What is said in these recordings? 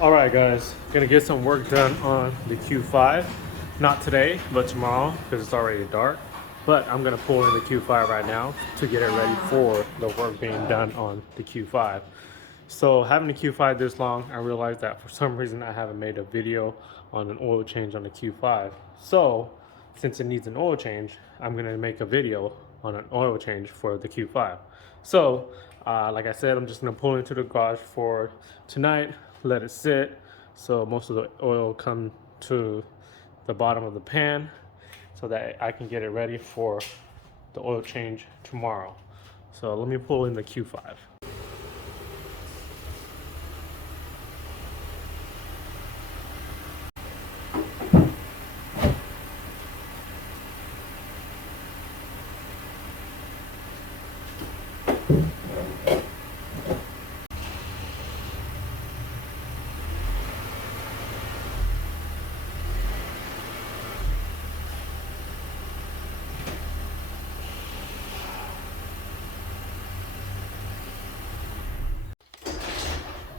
Alright guys, gonna get some work done on the Q5. Not today, but tomorrow, because it's already dark. But I'm gonna pull in the Q5 right now to get it ready for the work being done on the Q5. So having the Q5 this long, I realized that for some reason I haven't made a video on an oil change on the Q5. So since it needs an oil change, I'm gonna make a video on an oil change for the Q5. So like I said, I'm just gonna pull into the garage for tonight, let it sit so most of the oil come to the bottom of the pan so that I can get it ready for the oil change tomorrow. So let me pull in the Q5.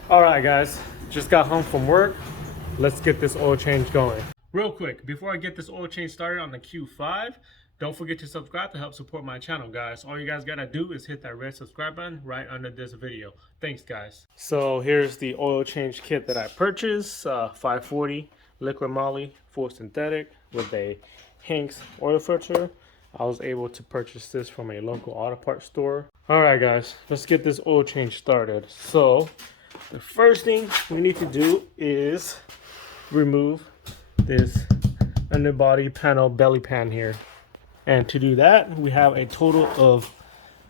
All right, guys, just got home from work. Let's get this oil change going. Real quick, before I get this oil change started on the Q5, don't forget to subscribe to help support my channel, guys. All you guys gotta do is hit that red subscribe button right under this video. Thanks, guys. So here's the oil change kit that I purchased, 540 liquid moly, full synthetic with a Hanks oil filter. I was able to purchase this from a local auto parts store. All right, guys, let's get this oil change started. So the first thing we need to do is remove this underbody panel belly pan here. And to do that, we have a total of,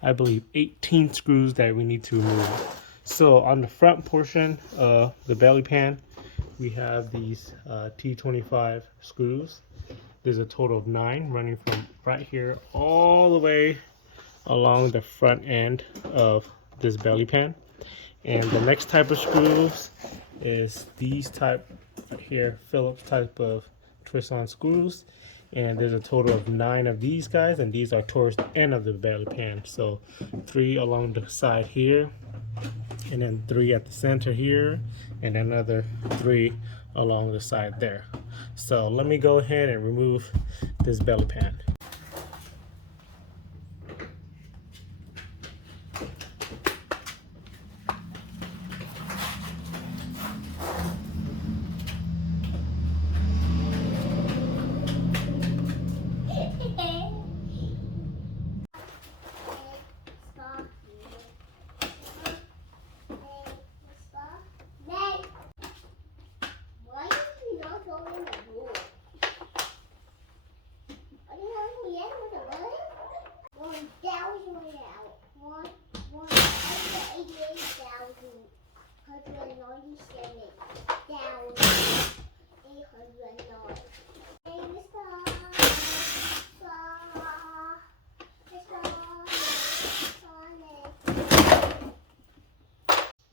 I believe, 18 screws that we need to remove. So on the front portion of the belly pan, we have these T25 screws. There's a total of 9 running from right here all the way along the front end of this belly pan. And the next type of screws is these type here, Phillips type of twist-on screws. And there's a total of 9 of these guys, and these are towards the end of the belly pan. So 3 along the side here, and then 3 at the center here, and another 3 along the side there. So let me go ahead and remove this belly pan.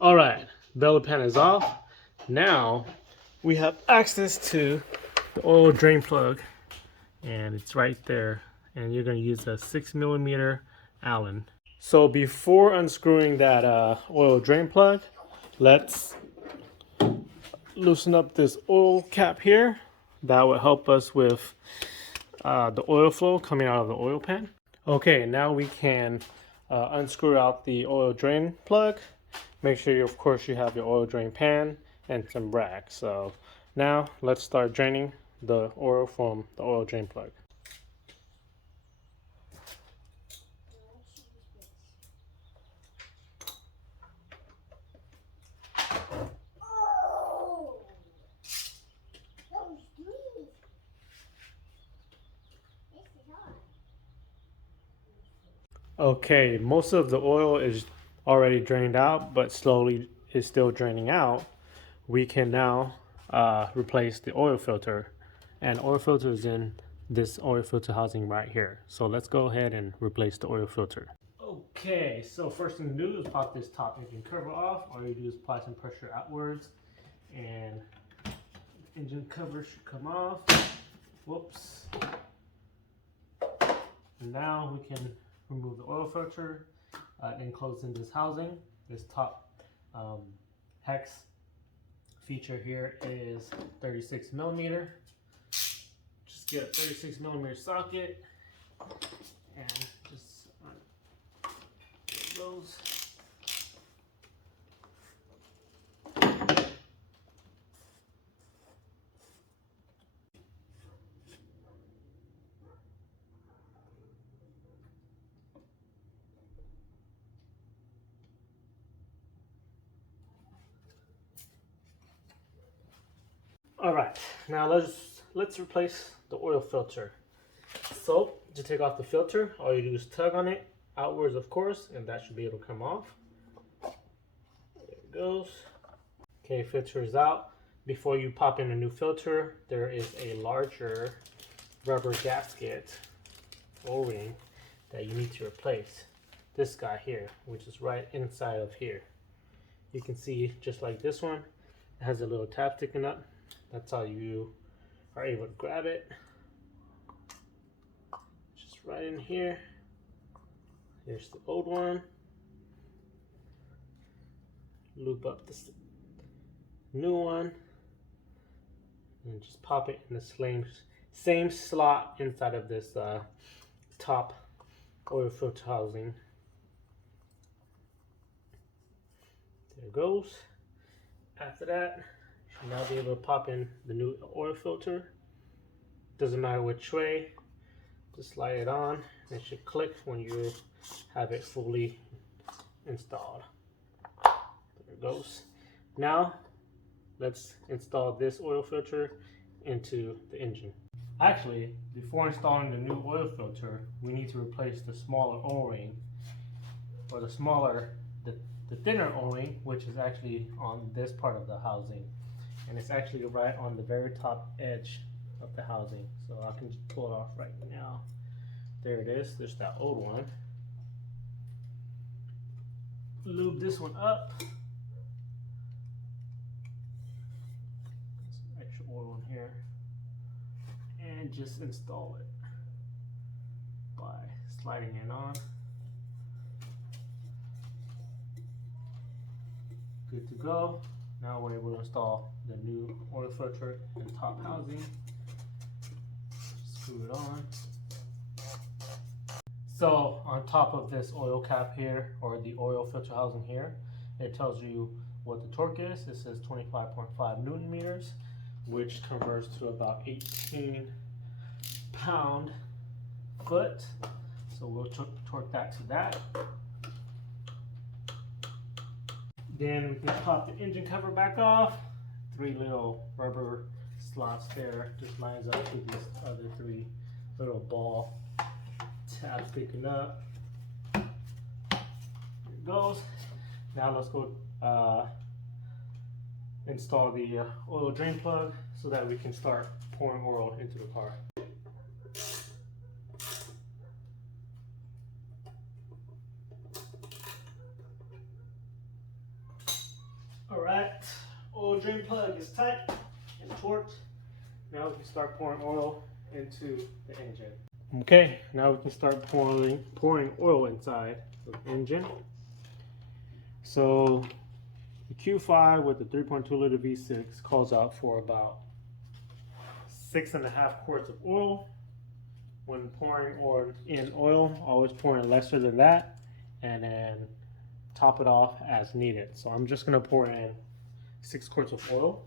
All right, belly pan is off. Now we have access to the oil drain plug, and it's right there. And you're going to use a 6mm Allen. So before unscrewing that oil drain plug, let's loosen up this oil cap here. That will help us with the oil flow coming out of the oil pan. Okay, now we can unscrew out the oil drain plug. Make sure you, of course, you have your oil drain pan and some rag. So now let's start draining the oil from the oil drain plug. Okay, most of the oil is already drained out, but slowly is still draining out. We can now replace the oil filter, and oil filter is in this oil filter housing right here. So let's go ahead and replace the oil filter. Okay, so first thing to do is pop this top engine cover off. All you do is apply some pressure outwards, and the engine cover should come off. Whoops. And now we can remove the oil filter enclosed in this housing, this top hex feature here is 36 millimeter. Just get a 36 millimeter socket and just there it goes. All right, now let's replace the oil filter. So to take off the filter, all you do is tug on it outwards, of course, and that should be able to come off. There it goes. Okay, filter is out. Before you pop in a new filter, there is a larger rubber gasket O-ring that you need to replace. This guy here, which is right inside of here. You can see just like this one, it has a little tab sticking up. That's how you are able to grab it. Just right in here. Here's the old one. Loop up this new one. And just pop it in the same slot inside of this top oil filter housing. There it goes. After that, you should now be able to pop in the new oil filter. Doesn't matter which way, just slide it on. It should click when you have it fully installed. There it goes. Now, let's install this oil filter into the engine. Actually, before installing the new oil filter, we need to replace the smaller O-ring, or the thinner O-ring, which is actually on this part of the housing. And it's actually right on the very top edge of the housing. So I can just pull it off right now. There it is. There's that old one. Lube this one up. Some extra oil in here. And just install it by sliding it on. Good to go. Now we're able to install the new oil filter and top housing. Screw it on. So on top of this oil cap here, or the oil filter housing here, it tells you what the torque is. It says 25.5 Newton meters, which converts to about 18 pound-foot. So we'll torque that to that. Then we can pop the engine cover back off. 3 little rubber slots there, just lines up to these other 3 little ball tabs sticking up. There it goes. Now let's go install the oil drain plug so that we can start pouring oil into the car. Alright, oil drain plug is tight and torqued. Now we can start pouring oil into the engine. Okay, now we can start pouring oil inside the engine. So the Q5 with the 3.2 liter V6 calls out for about 6.5 quarts of oil. When pouring in oil, always pour in lesser than that, and then top it off as needed. So I'm just going to pour in 6 quarts of oil.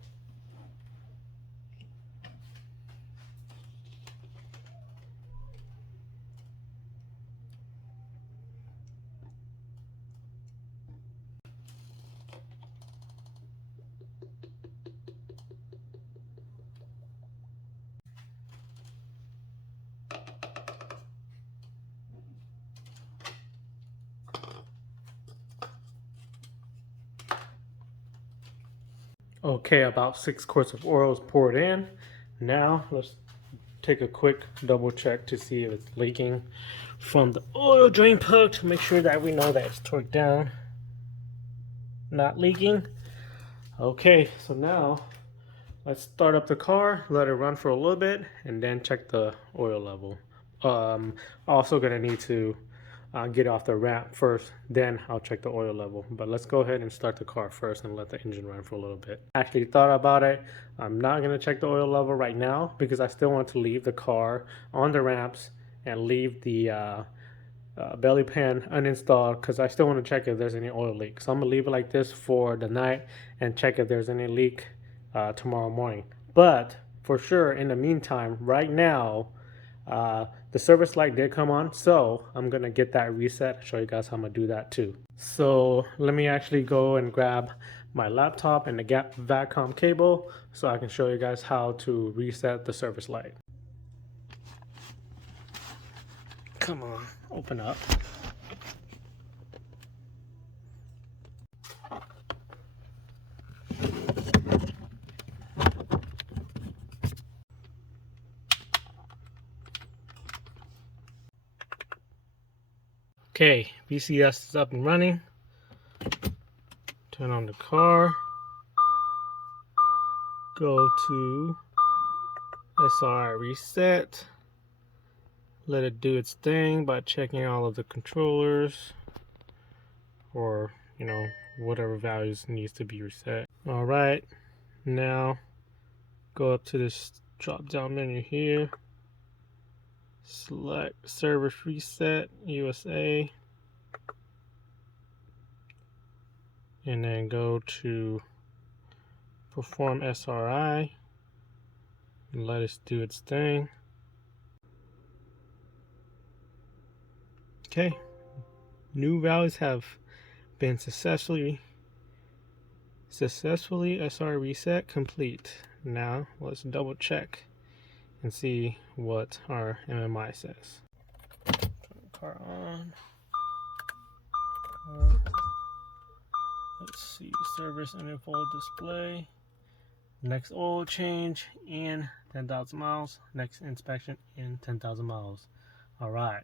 Okay, about 6 quarts of oil is poured in. Now let's take a quick double check to see if it's leaking from the oil drain plug to make sure that we know that it's torqued down. Not leaking. Okay, so now let's start up the car, let it run for a little bit, and then check the oil level. Also gonna need to get off the ramp first, then I'll check the oil level. But let's go ahead and start the car first and let the engine run for a little bit. Actually thought about it. I'm not going to check the oil level right now because I still want to leave the car on the ramps and leave the belly pan uninstalled because I still want to check if there's any oil leak. So I'm going to leave it like this for the night and check if there's any leak tomorrow morning. But for sure, in the meantime, right now, the service light did come on, so I'm gonna get that reset. Show you guys how I'm gonna do that too. So let me actually go and grab my laptop and the VATCOM cable so I can show you guys how to reset the service light. Come on, open up. Okay, VCS is up and running. Turn on the car. Go to SRI reset. Let it do its thing by checking all of the controllers or, you know, whatever values needs to be reset. All right, now go up to this drop down menu here. Select service reset USA. And then go to perform SRI and let it do its thing. Okay, new values have been successfully SRI reset complete. Now let's double check and see what our MMI says. Turn the car on. Let's see, service interval display. Next oil change in 10,000 miles. Next inspection in 10,000 miles. All right,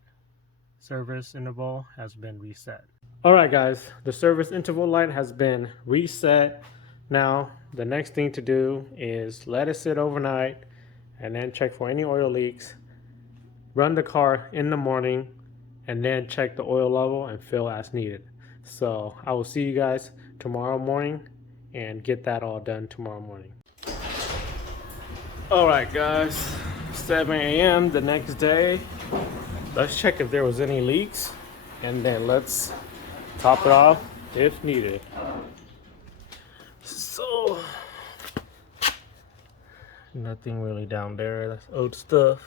service interval has been reset. All right, guys, the service interval light has been reset. Now, the next thing to do is let it sit overnight and then check for any oil leaks. Run the car in the morning and then check the oil level and fill as needed. So I will see you guys tomorrow morning and get that all done tomorrow morning. All right, guys, 7 a.m. the next day. Let's check if there was any leaks and then let's top it off if needed. So nothing really down there. That's old stuff.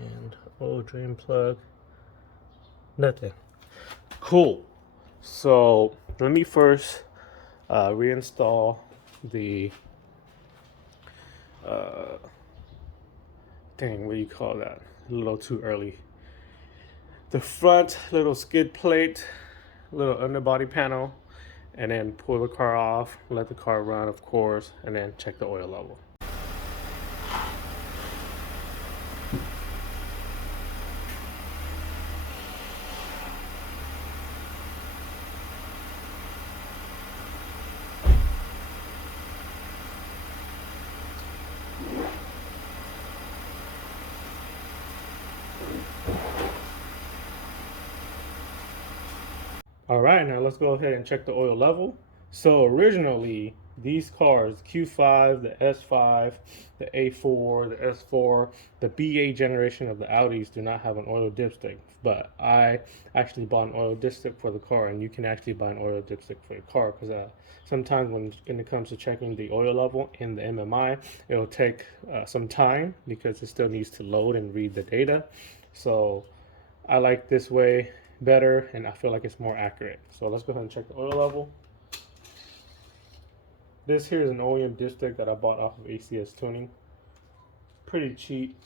And oil drain plug. Nothing. Cool. So let me first reinstall the thing. What do you call that? A little too early. The front little skid plate, little underbody panel, and then pull the car off, let the car run, of course, and then check the oil level. All right, now let's go ahead and check the oil level. So originally, these cars, Q5, the S5, the A4, the S4, the B8 generation of the Audis do not have an oil dipstick. But I actually bought an oil dipstick for the car, and you can actually buy an oil dipstick for your car because sometimes when it comes to checking the oil level in the MMI, it'll take some time because it still needs to load and read the data. So I like this way better, and I feel like it's more accurate. So let's go ahead and check the oil level. This here is an OEM dipstick that I bought off of ACS Tuning. Pretty cheap.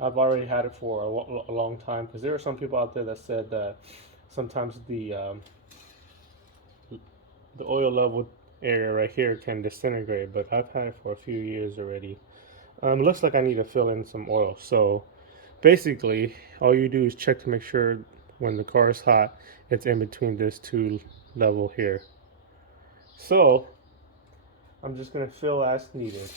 I've already had it for a long time because there are some people out there that said that sometimes the oil level area right here can disintegrate, but I've had it for a few years already. Looks like I need to fill in some oil. So basically, all you do is check to make sure when the car is hot, it's in between this two level here. So I'm just gonna fill as needed.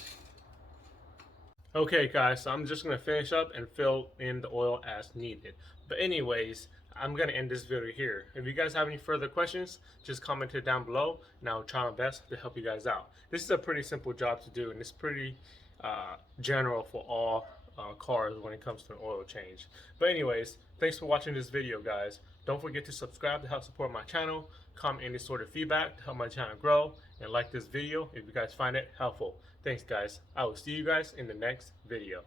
Okay guys, so I'm just going to finish up and fill in the oil as needed. But anyways, I'm going to end this video here. If you guys have any further questions, just comment it down below and I'll try my best to help you guys out. This is a pretty simple job to do and it's pretty general for all cars when it comes to an oil change. But anyways, thanks for watching this video guys. Don't forget to subscribe to help support my channel, comment any sort of feedback to help my channel grow, and like this video if you guys find it helpful. Thanks guys. I will see you guys in the next video.